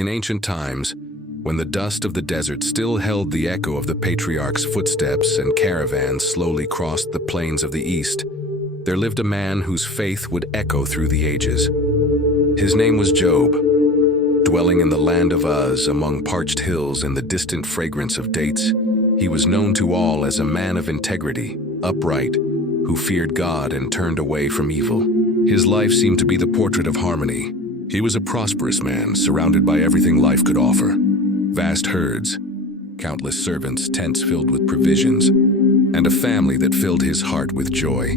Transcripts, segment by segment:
In ancient times, when the dust of the desert still held the echo of the patriarch's footsteps and caravans slowly crossed the plains of the east, there lived a man whose faith would echo through the ages. His name was Job. Dwelling in the land of Uz, among parched hills and the distant fragrance of dates, he was known to all as a man of integrity, upright, who feared God and turned away from evil. His life seemed to be the portrait of harmony. He was a prosperous man, surrounded by everything life could offer. Vast herds, countless servants, tents filled with provisions, and a family that filled his heart with joy.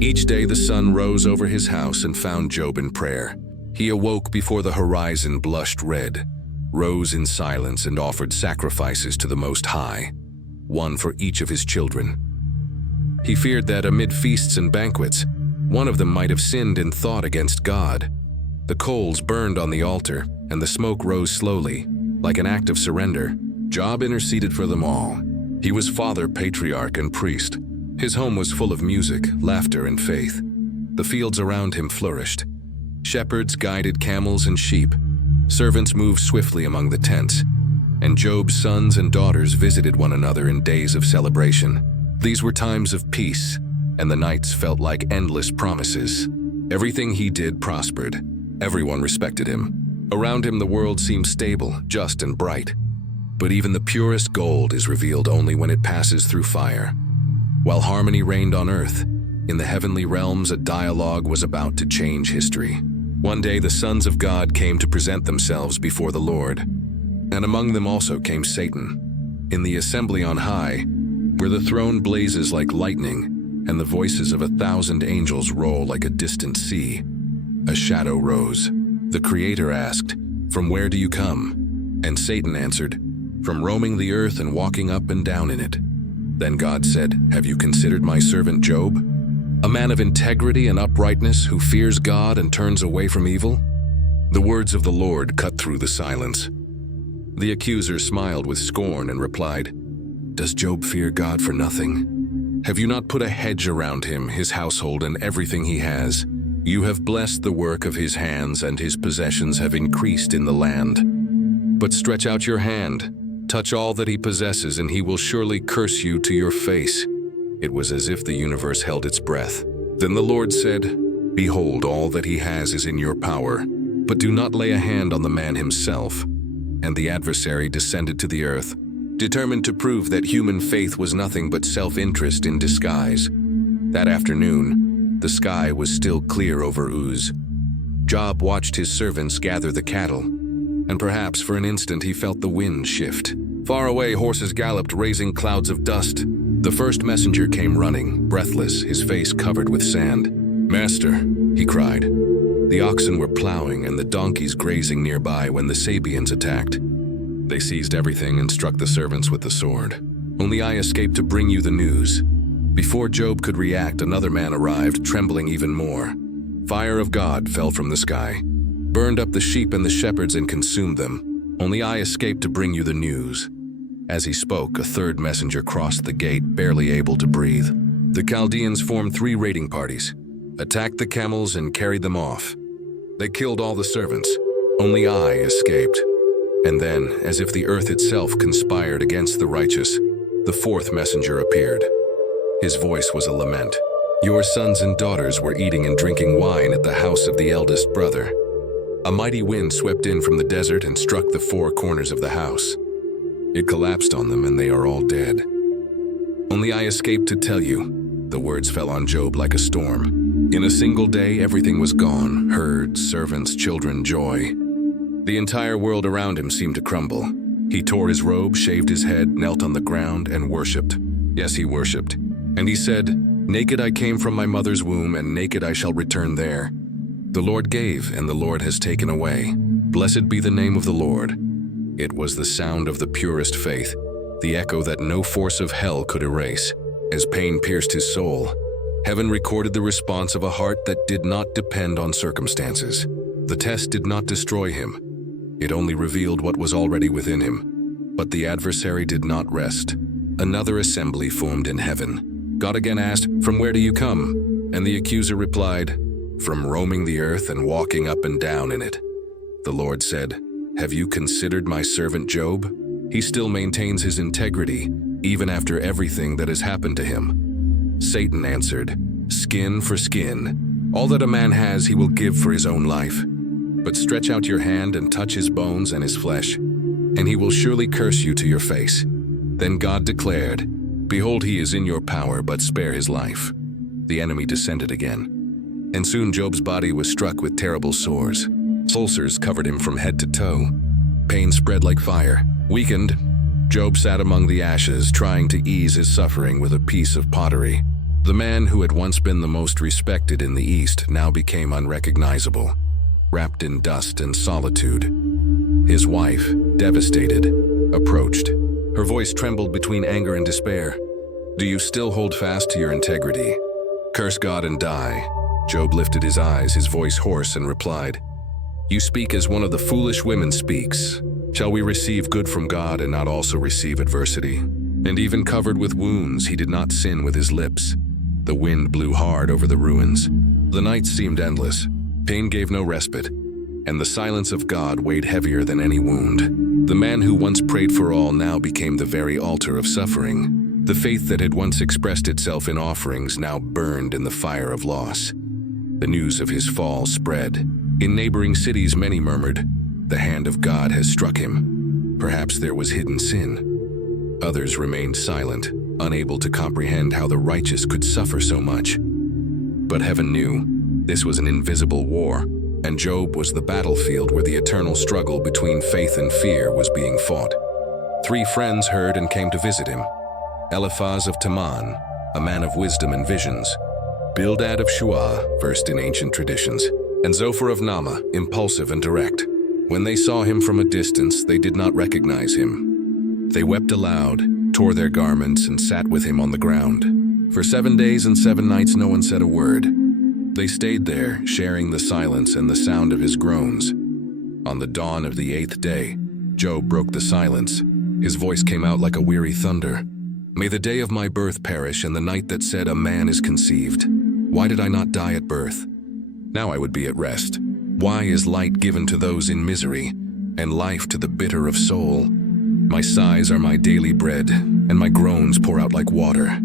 Each day the sun rose over his house and found Job in prayer. He awoke before the horizon blushed red, rose in silence and offered sacrifices to the Most High, one for each of his children. He feared that amid feasts and banquets, one of them might have sinned in thought against God. The coals burned on the altar, and the smoke rose slowly, like an act of surrender. Job interceded for them all. He was father, patriarch, and priest. His home was full of music, laughter, and faith. The fields around him flourished. Shepherds guided camels and sheep. Servants moved swiftly among the tents, and Job's sons and daughters visited one another in days of celebration. These were times of peace, and the nights felt like endless promises. Everything he did prospered. Everyone respected him. Around him the world seemed stable, just, and bright. But even the purest gold is revealed only when it passes through fire. While harmony reigned on earth, in the heavenly realms a dialogue was about to change history. One day the sons of God came to present themselves before the Lord, and among them also came Satan. In the assembly on high, where the throne blazes like lightning, and the voices of 1,000 angels roll like a distant sea, a shadow rose. The Creator asked, "From where do you come?" And Satan answered, "From roaming the earth and walking up and down in it." Then God said, "Have you considered my servant Job? A man of integrity and uprightness who fears God and turns away from evil?" The words of the Lord cut through the silence. The accuser smiled with scorn and replied, "Does Job fear God for nothing? Have you not put a hedge around him, his household, and everything he has? You have blessed the work of his hands, and his possessions have increased in the land. But stretch out your hand, touch all that he possesses, and he will surely curse you to your face." It was as if the universe held its breath. Then the Lord said, "Behold, all that he has is in your power, but do not lay a hand on the man himself." And the adversary descended to the earth, determined to prove that human faith was nothing but self-interest in disguise. That afternoon, the sky was still clear over Uz. Job watched his servants gather the cattle, and perhaps for an instant he felt the wind shift. Far away, horses galloped, raising clouds of dust. The first messenger came running, breathless, his face covered with sand. "Master," he cried. The oxen were plowing and the donkeys grazing nearby when the Sabians attacked. They seized everything and struck the servants with the sword. "Only I escaped to bring you the news." Before Job could react, another man arrived, trembling even more. Fire of God fell from the sky, burned up the sheep and the shepherds and consumed them. "Only I escaped to bring you the news." As he spoke, a third messenger crossed the gate, barely able to breathe. The Chaldeans formed 3 raiding parties, attacked the camels and carried them off. They killed all the servants. Only I escaped. And then, as if the earth itself conspired against the righteous, the 4th messenger appeared. His voice was a lament. "Your sons and daughters were eating and drinking wine at the house of the eldest brother. A mighty wind swept in from the desert and struck the 4 corners of the house. It collapsed on them and they are all dead. Only I escaped to tell you." The words fell on Job like a storm. In a single day, everything was gone: herds, servants, children, joy. The entire world around him seemed to crumble. He tore his robe, shaved his head, knelt on the ground, and worshipped. Yes, he worshipped. And he said, "Naked I came from my mother's womb, and naked I shall return there. The Lord gave, and the Lord has taken away. Blessed be the name of the Lord." It was the sound of the purest faith, the echo that no force of hell could erase. As pain pierced his soul, heaven recorded the response of a heart that did not depend on circumstances. The test did not destroy him. It only revealed what was already within him. But the adversary did not rest. Another assembly formed in heaven. God again asked, "From where do you come?" And the accuser replied, "From roaming the earth and walking up and down in it." The Lord said, "Have you considered my servant Job? He still maintains his integrity, even after everything that has happened to him." Satan answered, "Skin for skin. All that a man has he will give for his own life. But stretch out your hand and touch his bones and his flesh, and he will surely curse you to your face." Then God declared, "Behold, he is in your power, but spare his life." The enemy descended again, and soon Job's body was struck with terrible sores. Ulcers covered him from head to toe. Pain spread like fire. Weakened, Job sat among the ashes, trying to ease his suffering with a piece of pottery. The man who had once been the most respected in the East now became unrecognizable, wrapped in dust and solitude. His wife, devastated, approached. Her voice trembled between anger and despair. "Do you still hold fast to your integrity? Curse God and die." Job lifted his eyes, his voice hoarse, and replied, "You speak as one of the foolish women speaks. Shall we receive good from God and not also receive adversity?" And even covered with wounds, he did not sin with his lips. The wind blew hard over the ruins. The night seemed endless. Pain gave no respite, and the silence of God weighed heavier than any wound. The man who once prayed for all now became the very altar of suffering. The faith that had once expressed itself in offerings now burned in the fire of loss. The news of his fall spread. In neighboring cities, many murmured, "The hand of God has struck him." Perhaps there was hidden sin. Others remained silent, unable to comprehend how the righteous could suffer so much. But heaven knew this was an invisible war, and Job was the battlefield where the eternal struggle between faith and fear was being fought. 3 friends heard and came to visit him: Eliphaz of Teman, a man of wisdom and visions; Bildad of Shuah, versed in ancient traditions; and Zophar of Naamah, impulsive and direct. When they saw him from a distance, they did not recognize him. They wept aloud, tore their garments, and sat with him on the ground. For 7 days and 7 nights no one said a word. They stayed there, sharing the silence and the sound of his groans. On the dawn of the 8th day, Job broke the silence. His voice came out like a weary thunder. "May the day of my birth perish, and the night that said a man is conceived. Why did I not die at birth? Now I would be at rest. Why is light given to those in misery, and life to the bitter of soul? My sighs are my daily bread, and my groans pour out like water."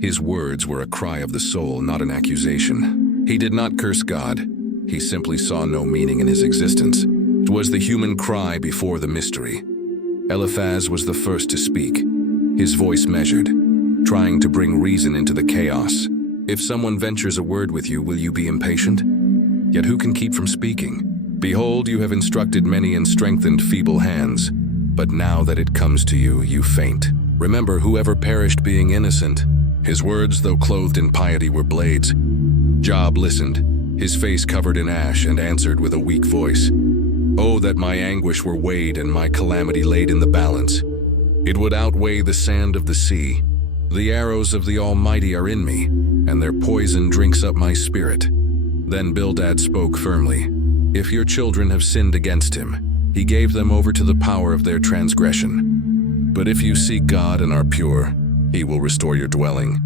His words were a cry of the soul, not an accusation. He did not curse God. He simply saw no meaning in his existence. It was the human cry before the mystery. Eliphaz was the first to speak, his voice measured, trying to bring reason into the chaos. "If someone ventures a word with you, will you be impatient? Yet who can keep from speaking? Behold, you have instructed many and strengthened feeble hands, but now that it comes to you, you faint. Remember whoever perished being innocent." His words, though clothed in piety, were blades. Job listened, his face covered in ash, and answered with a weak voice, "Oh, that my anguish were weighed and my calamity laid in the balance. It would outweigh the sand of the sea. The arrows of the Almighty are in me, and their poison drinks up my spirit." Then Bildad spoke firmly, "If your children have sinned against him, he gave them over to the power of their transgression. But if you seek God and are pure, he will restore your dwelling."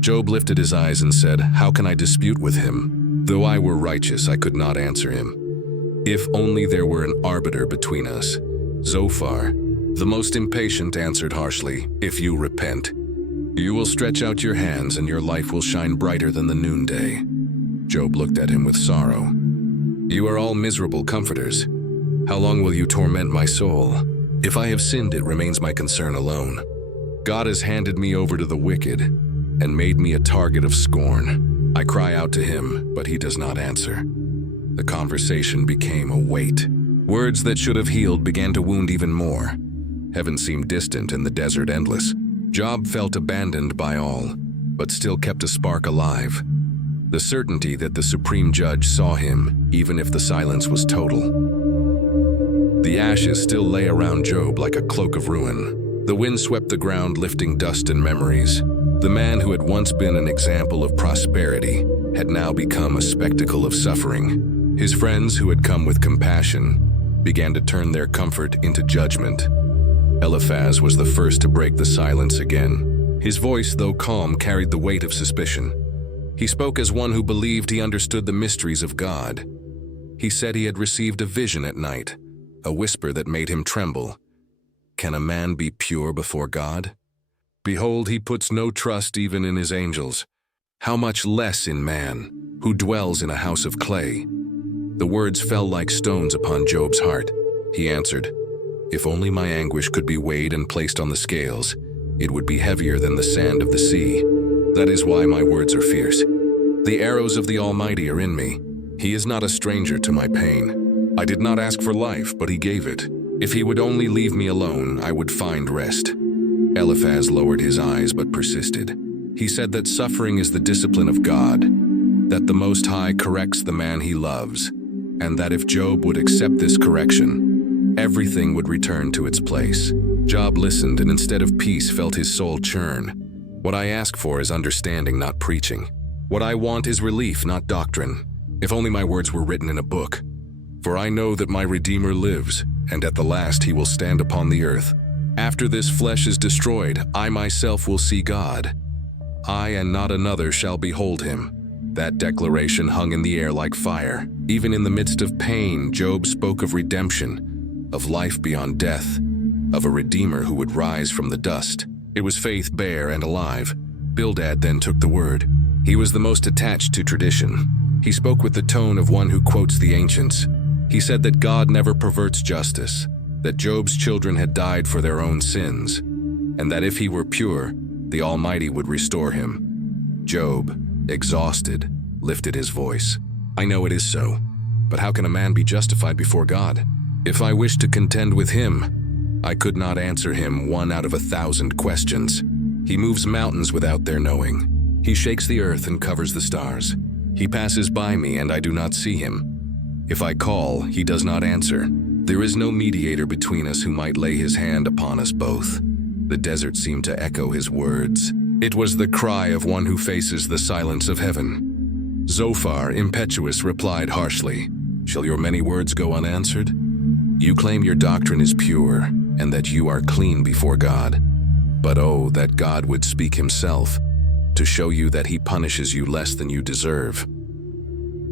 Job lifted his eyes and said, "How can I dispute with him? Though I were righteous, I could not answer him. If only there were an arbiter between us." Zophar, the most impatient, answered harshly, "If you repent, you will stretch out your hands and your life will shine brighter than the noonday." Job looked at him with sorrow. "You are all miserable comforters. How long will you torment my soul? If I have sinned, it remains my concern alone. God has handed me over to the wicked and made me a target of scorn. I cry out to him, but he does not answer." The conversation became a weight. Words that should have healed began to wound even more. Heaven seemed distant and the desert endless. Job felt abandoned by all, but still kept a spark alive. The certainty that the Supreme Judge saw him, even if the silence was total. The ashes still lay around Job like a cloak of ruin. The wind swept the ground, lifting dust and memories. The man who had once been an example of prosperity had now become a spectacle of suffering. His friends, who had come with compassion, began to turn their comfort into judgment. Eliphaz was the first to break the silence again. His voice, though calm, carried the weight of suspicion. He spoke as one who believed he understood the mysteries of God. He said he had received a vision at night, a whisper that made him tremble. Can a man be pure before God? Behold, he puts no trust even in his angels. How much less in man, who dwells in a house of clay? The words fell like stones upon Job's heart. He answered, If only my anguish could be weighed and placed on the scales, it would be heavier than the sand of the sea. That is why my words are fierce. The arrows of the Almighty are in me. He is not a stranger to my pain. I did not ask for life, but he gave it. If he would only leave me alone, I would find rest. Eliphaz lowered his eyes but persisted. He said that suffering is the discipline of God, that the Most High corrects the man he loves, and that if Job would accept this correction, everything would return to its place. Job listened and instead of peace felt his soul churn. What I ask for is understanding, not preaching. What I want is relief, not doctrine. If only my words were written in a book. For I know that my Redeemer lives, and at the last he will stand upon the earth. After this flesh is destroyed, I myself will see God. I and not another shall behold him. That declaration hung in the air like fire. Even in the midst of pain, Job spoke of redemption, of life beyond death, of a Redeemer who would rise from the dust. It was faith bare and alive. Bildad then took the word. He was the most attached to tradition. He spoke with the tone of one who quotes the ancients. He said that God never perverts justice, that Job's children had died for their own sins, and that if he were pure, the Almighty would restore him. Job, exhausted, lifted his voice. I know it is so, but how can a man be justified before God? If I wished to contend with him, I could not answer him 1 out of 1,000 questions. He moves mountains without their knowing. He shakes the earth and covers the stars. He passes by me and I do not see him. If I call, he does not answer. There is no mediator between us who might lay his hand upon us both. The desert seemed to echo his words. It was the cry of one who faces the silence of heaven. Zophar, impetuous, replied harshly, Shall your many words go unanswered? You claim your doctrine is pure, and that you are clean before God. But oh, that God would speak himself, to show you that he punishes you less than you deserve.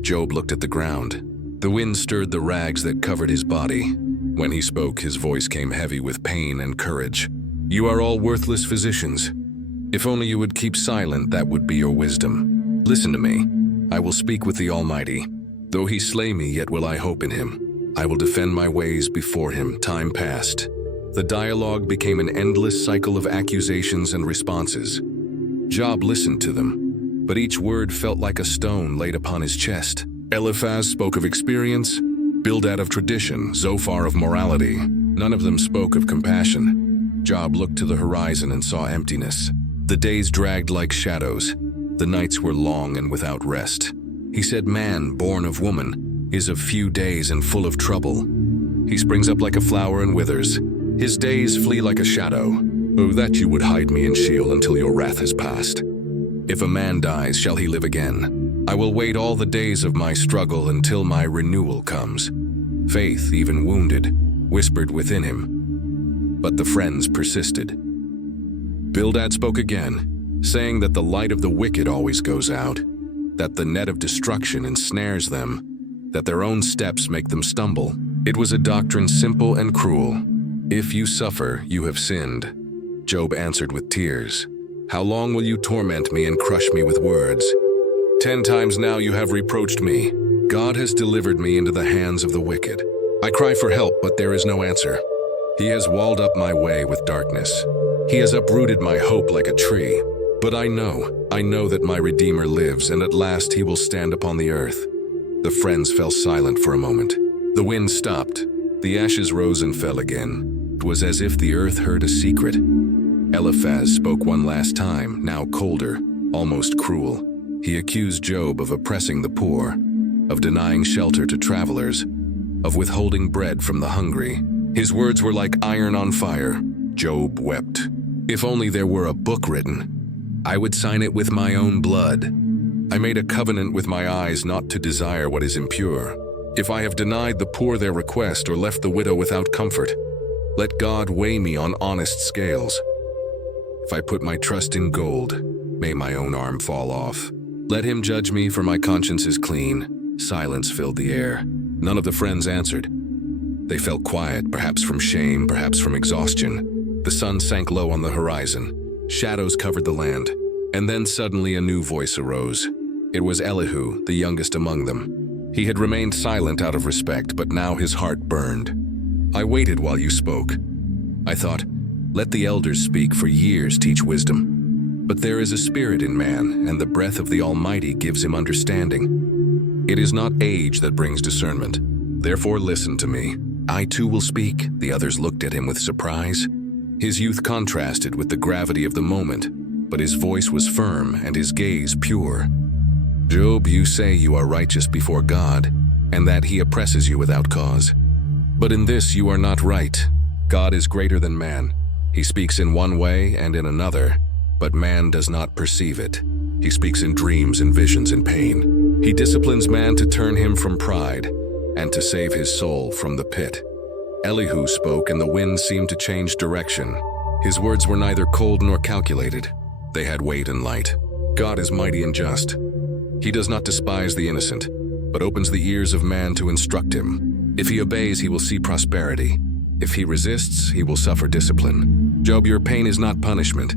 Job looked at the ground. The wind stirred the rags that covered his body. When he spoke, his voice came heavy with pain and courage. You are all worthless physicians. If only you would keep silent, that would be your wisdom. Listen to me. I will speak with the Almighty. Though he slay me, yet will I hope in him. I will defend my ways before him. Time passed. The dialogue became an endless cycle of accusations and responses. Job listened to them, but each word felt like a stone laid upon his chest. Eliphaz spoke of experience, Bildad of tradition, Zophar of morality. None of them spoke of compassion. Job looked to the horizon and saw emptiness. The days dragged like shadows. The nights were long and without rest. He said, Man, born of woman, is of few days and full of trouble. He springs up like a flower and withers. His days flee like a shadow. Oh, that you would hide me in Sheol until your wrath has passed. If a man dies, shall he live again? I will wait all the days of my struggle until my renewal comes. Faith, even wounded, whispered within him. But the friends persisted. Bildad spoke again, saying that the light of the wicked always goes out, that the net of destruction ensnares them, that their own steps make them stumble. It was a doctrine simple and cruel. If you suffer, you have sinned. Job answered with tears. How long will you torment me and crush me with words? 10 times now you have reproached me. God has delivered me into the hands of the wicked. I cry for help, but there is no answer. He has walled up my way with darkness. He has uprooted my hope like a tree. But I know that my Redeemer lives, and at last he will stand upon the earth. The friends fell silent for a moment. The wind stopped. The ashes rose and fell again. It was as if the earth heard a secret. Eliphaz spoke one last time, now colder, almost cruel. He accused Job of oppressing the poor, of denying shelter to travelers, of withholding bread from the hungry. His words were like iron on fire. Job wept. If only there were a book written, I would sign it with my own blood. I made a covenant with my eyes not to desire what is impure. If I have denied the poor their request or left the widow without comfort, let God weigh me on honest scales. If I put my trust in gold, may my own arm fall off. Let him judge me, for my conscience is clean. Silence filled the air. None of the friends answered. They fell quiet, perhaps from shame, perhaps from exhaustion. The sun sank low on the horizon. Shadows covered the land. And then suddenly a new voice arose. It was Elihu, the youngest among them. He had remained silent out of respect, but now his heart burned. I waited while you spoke. I thought, let the elders speak, for years teach wisdom. But there is a spirit in man, and the breath of the Almighty gives him understanding. It is not age that brings discernment. Therefore listen to me. I too will speak. The others looked at him with surprise. His youth contrasted with the gravity of the moment, but his voice was firm and his gaze pure. Job, you say you are righteous before God, and that he oppresses you without cause. But in this you are not right. God is greater than man. He speaks in one way and in another, but man does not perceive it. He speaks in dreams and visions and pain. He disciplines man to turn him from pride and to save his soul from the pit. Elihu spoke, and the wind seemed to change direction. His words were neither cold nor calculated. They had weight and light. God is mighty and just. He does not despise the innocent, but opens the ears of man to instruct him. If he obeys, he will see prosperity. If he resists, he will suffer discipline. Job, your pain is not punishment.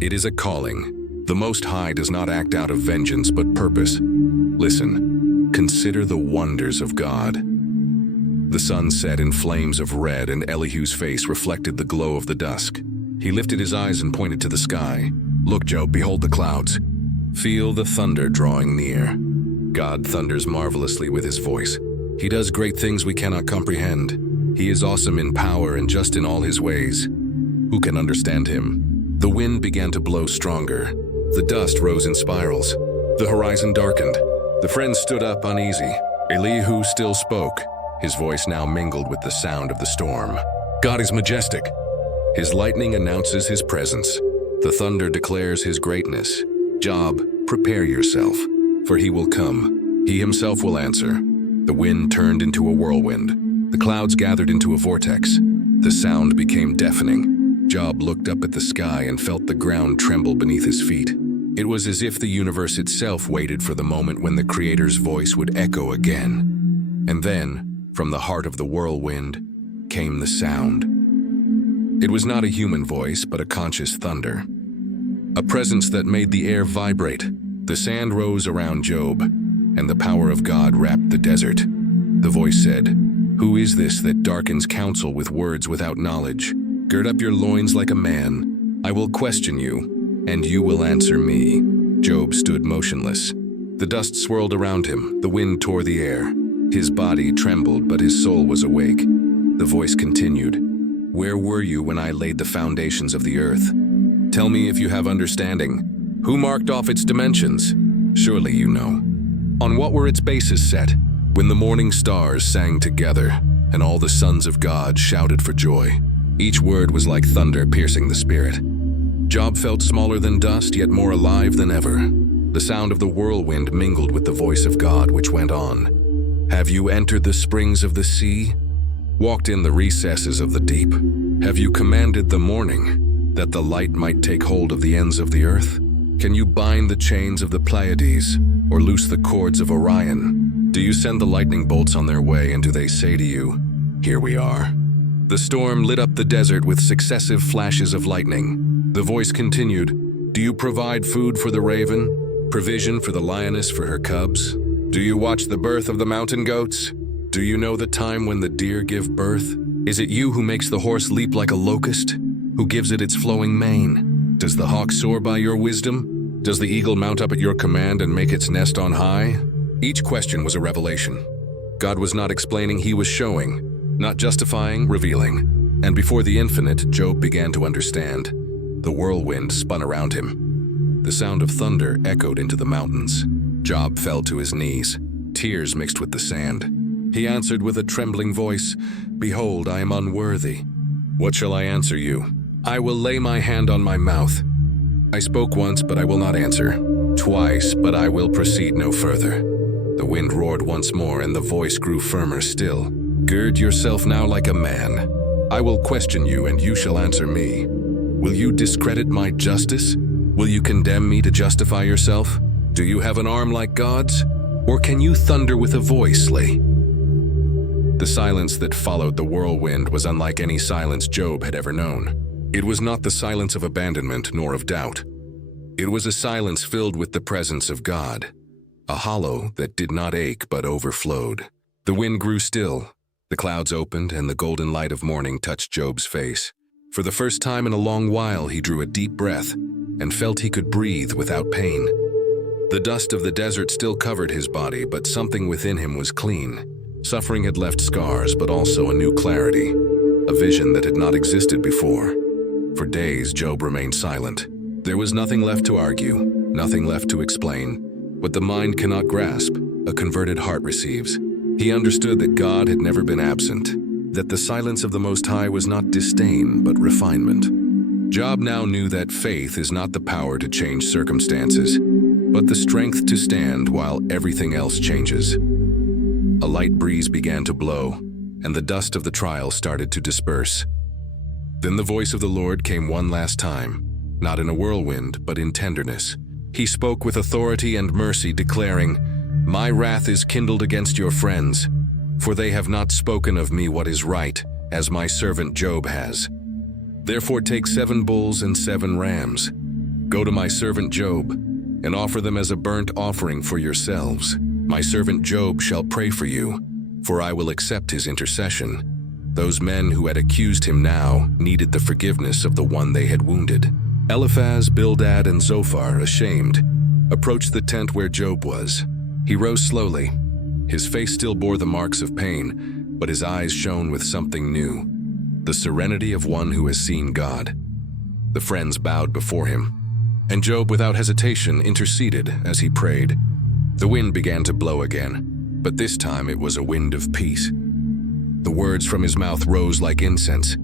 It is a calling. The Most High does not act out of vengeance, but purpose. Listen, consider the wonders of God. The sun set in flames of red, and Elihu's face reflected the glow of the dusk. He lifted his eyes and pointed to the sky. Look, Job, behold the clouds. Feel the thunder drawing near. God thunders marvelously with his voice. He does great things we cannot comprehend. He is awesome in power and just in all his ways. Who can understand him? The wind began to blow stronger. The dust rose in spirals. The horizon darkened. The friends stood up uneasy. Elihu still spoke. His voice now mingled with the sound of the storm. God is majestic. His lightning announces his presence. The thunder declares his greatness. Job, prepare yourself, for he will come. He himself will answer. The wind turned into a whirlwind. The clouds gathered into a vortex. The sound became deafening. Job looked up at the sky and felt the ground tremble beneath his feet. It was as if the universe itself waited for the moment when the Creator's voice would echo again. And then, from the heart of the whirlwind, came the sound. It was not a human voice, but a conscious thunder. A presence that made the air vibrate. The sand rose around Job, and the power of God wrapped the desert. The voice said, "Who is this that darkens counsel with words without knowledge? Gird up your loins like a man. I will question you, and you will answer me." Job stood motionless. The dust swirled around him. The wind tore the air. His body trembled, but his soul was awake. The voice continued, "Where were you when I laid the foundations of the earth? Tell me if you have understanding. Who marked off its dimensions? Surely you know. On what were its bases set? When the morning stars sang together, and all the sons of God shouted for joy. Each word was like thunder piercing the spirit. Job felt smaller than dust, yet more alive than ever. The sound of the whirlwind mingled with the voice of God, which went on. Have you entered the springs of the sea? Walked in the recesses of the deep? Have you commanded the morning, that the light might take hold of the ends of the earth? Can you bind the chains of the Pleiades, or loose the cords of Orion? Do you send the lightning bolts on their way, and do they say to you, here we are? The storm lit up the desert with successive flashes of lightning. The voice continued, do you provide food for the raven, provision for the lioness for her cubs? Do you watch the birth of the mountain goats? Do you know the time when the deer give birth? Is it you who makes the horse leap like a locust, who gives it its flowing mane? Does the hawk soar by your wisdom? Does the eagle mount up at your command and make its nest on high? Each question was a revelation. God was not explaining, he was showing, not justifying, revealing. And before the infinite, Job began to understand. The whirlwind spun around him. The sound of thunder echoed into the mountains. Job fell to his knees. Tears mixed with the sand. He answered with a trembling voice, behold, I am unworthy. What shall I answer you? I will lay my hand on my mouth. I spoke once, but I will not answer. Twice, but I will proceed no further. The wind roared once more, and the voice grew firmer still. Gird yourself now like a man. I will question you, and you shall answer me. Will you discredit my justice? Will you condemn me to justify yourself? Do you have an arm like God's? Or can you thunder with a voice, The silence that followed the whirlwind was unlike any silence Job had ever known. It was not the silence of abandonment nor of doubt. It was a silence filled with the presence of God, a hollow that did not ache but overflowed. The wind grew still, the clouds opened, and the golden light of morning touched Job's face. For the first time in a long while, he drew a deep breath and felt he could breathe without pain. The dust of the desert still covered his body, but something within him was clean. Suffering had left scars, but also a new clarity, a vision that had not existed before. For days, Job remained silent. There was nothing left to argue, nothing left to explain. What the mind cannot grasp, a converted heart receives. He understood that God had never been absent, that the silence of the Most High was not disdain, but refinement. Job now knew that faith is not the power to change circumstances, but the strength to stand while everything else changes. A light breeze began to blow, and the dust of the trial started to disperse. Then the voice of the Lord came one last time, not in a whirlwind, but in tenderness. He spoke with authority and mercy, declaring, "My wrath is kindled against your friends, for they have not spoken of me what is right, as my servant Job has. Therefore take 7 bulls and 7 rams. Go to my servant Job, and offer them as a burnt offering for yourselves. My servant Job shall pray for you, for I will accept his intercession." Those men who had accused him now needed the forgiveness of the one they had wounded. Eliphaz, Bildad, and Zophar, ashamed, approached the tent where Job was. He rose slowly. His face still bore the marks of pain, but his eyes shone with something new, the serenity of one who has seen God. The friends bowed before him, and Job, without hesitation, interceded as he prayed. The wind began to blow again, but this time it was a wind of peace. The words from his mouth rose like incense,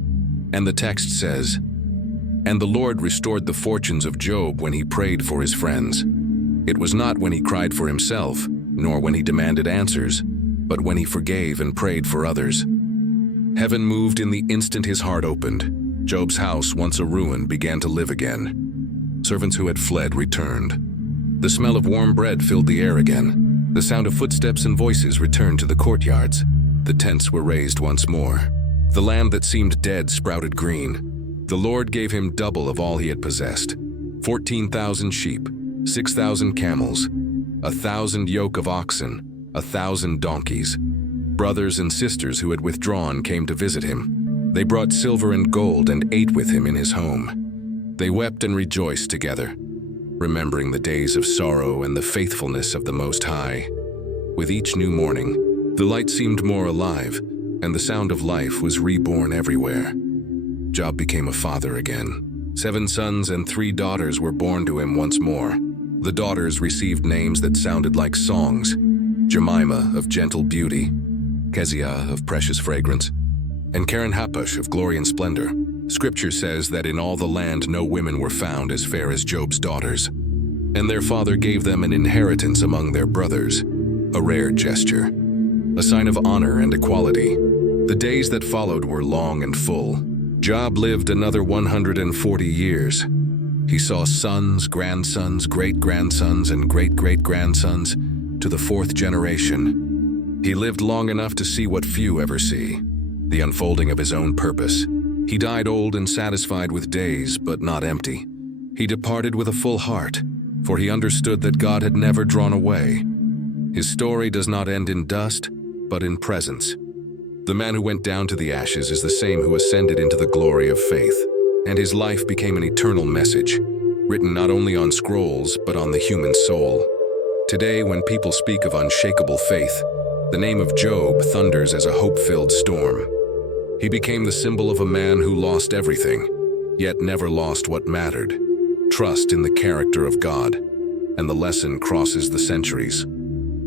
and the text says, "And the Lord restored the fortunes of Job when he prayed for his friends. It was not when he cried for himself, nor when he demanded answers, but when he forgave and prayed for others." Heaven moved in the instant his heart opened. Job's house, once a ruin, began to live again. Servants who had fled returned. The smell of warm bread filled the air again. The sound of footsteps and voices returned to the courtyards. The tents were raised once more. The land that seemed dead sprouted green. The Lord gave him double of all he had possessed: 14,000 sheep, 6,000 camels, 1,000 yoke of oxen, 1,000 donkeys. Brothers and sisters who had withdrawn came to visit him. They brought silver and gold and ate with him in his home. They wept and rejoiced together, remembering the days of sorrow and the faithfulness of the Most High. With each new morning, the light seemed more alive, and the sound of life was reborn everywhere. Job became a father again. 7 sons and 3 daughters were born to him once more. The daughters received names that sounded like songs: Jemima, of gentle beauty; Keziah, of precious fragrance; and Karen-Happuch, of glory and splendor. Scripture says that in all the land no women were found as fair as Job's daughters, and their father gave them an inheritance among their brothers, a rare gesture, a sign of honor and equality. The days that followed were long and full. Job lived another 140 years. He saw sons, grandsons, great-grandsons, and great-great-grandsons to the 4th generation. He lived long enough to see what few ever see, the unfolding of his own purpose. He died old and satisfied with days, but not empty. He departed with a full heart, for he understood that God had never drawn away. His story does not end in dust, but in presence. The man who went down to the ashes is the same who ascended into the glory of faith, and his life became an eternal message, written not only on scrolls, but on the human soul. Today, when people speak of unshakable faith, the name of Job thunders as a hope-filled storm. He became the symbol of a man who lost everything, yet never lost what mattered: trust in the character of God. And the lesson crosses the centuries.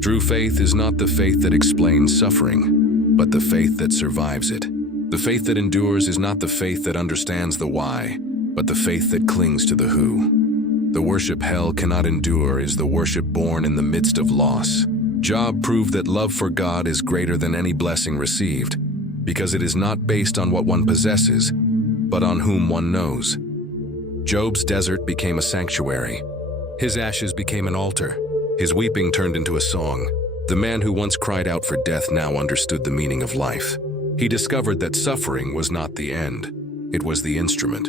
True faith is not the faith that explains suffering, but the faith that survives it. The faith that endures is not the faith that understands the why, but the faith that clings to the who. The worship hell cannot endure is the worship born in the midst of loss. Job proved that love for God is greater than any blessing received, because it is not based on what one possesses, but on whom one knows. Job's desert became a sanctuary. His ashes became an altar. His weeping turned into a song. The man who once cried out for death now understood the meaning of life. He discovered that suffering was not the end, it was the instrument.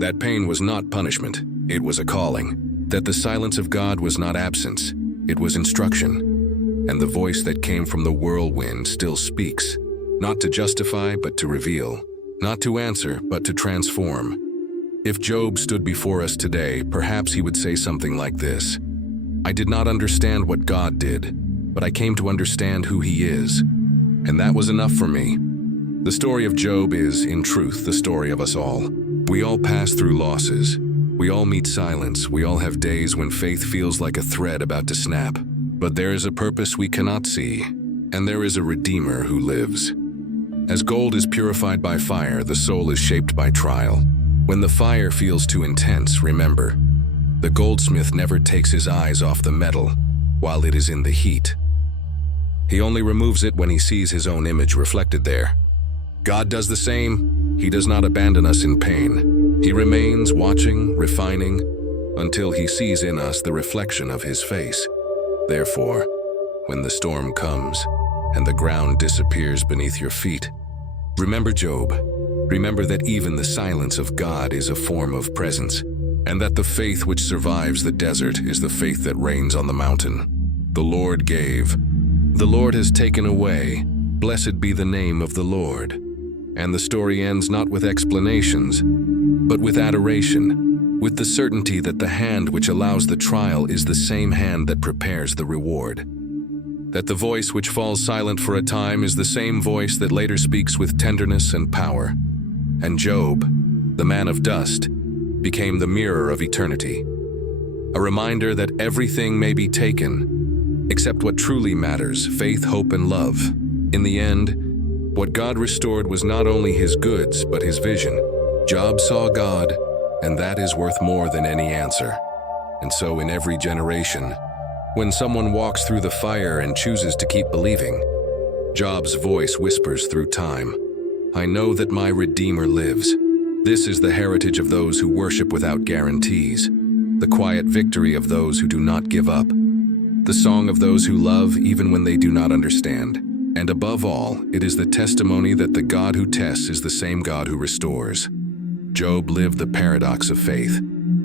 That pain was not punishment, it was a calling. That the silence of God was not absence, it was instruction. And the voice that came from the whirlwind still speaks, not to justify but to reveal, not to answer but to transform. If Job stood before us today, perhaps he would say something like this: I did not understand what God did, but I came to understand who He is. And that was enough for me. The story of Job is, in truth, the story of us all. We all pass through losses. We all meet silence. We all have days when faith feels like a thread about to snap. But there is a purpose we cannot see, and there is a Redeemer who lives. As gold is purified by fire, the soul is shaped by trial. When the fire feels too intense, remember, the goldsmith never takes his eyes off the metal while it is in the heat. He only removes it when he sees his own image reflected there. God does the same. He does not abandon us in pain. He remains watching, refining, until He sees in us the reflection of His face. Therefore, when the storm comes and the ground disappears beneath your feet, remember Job. Remember that even the silence of God is a form of presence, and that the faith which survives the desert is the faith that reigns on the mountain. The Lord gave. The Lord has taken away. Blessed be the name of the Lord. And the story ends not with explanations, but with adoration, with the certainty that the hand which allows the trial is the same hand that prepares the reward. That the voice which falls silent for a time is the same voice that later speaks with tenderness and power. And Job, the man of dust, became the mirror of eternity. A reminder that everything may be taken, except what truly matters: faith, hope, and love. In the end, what God restored was not only His goods, but His vision. Job saw God, and that is worth more than any answer. And so in every generation, when someone walks through the fire and chooses to keep believing, Job's voice whispers through time, I know that my Redeemer lives. This is the heritage of those who worship without guarantees, the quiet victory of those who do not give up, the song of those who love even when they do not understand. And above all, it is the testimony that the God who tests is the same God who restores. Job lived the paradox of faith,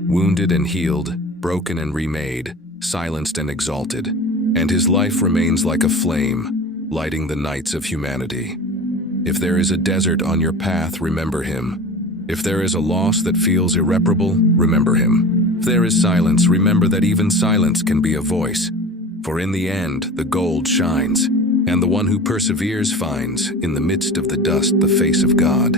wounded and healed, broken and remade, silenced and exalted, and his life remains like a flame, lighting the nights of humanity. If there is a desert on your path, remember Him. If there is a loss that feels irreparable, remember Him. If there is silence, remember that even silence can be a voice. For in the end, the gold shines, and the one who perseveres finds, in the midst of the dust, the face of God.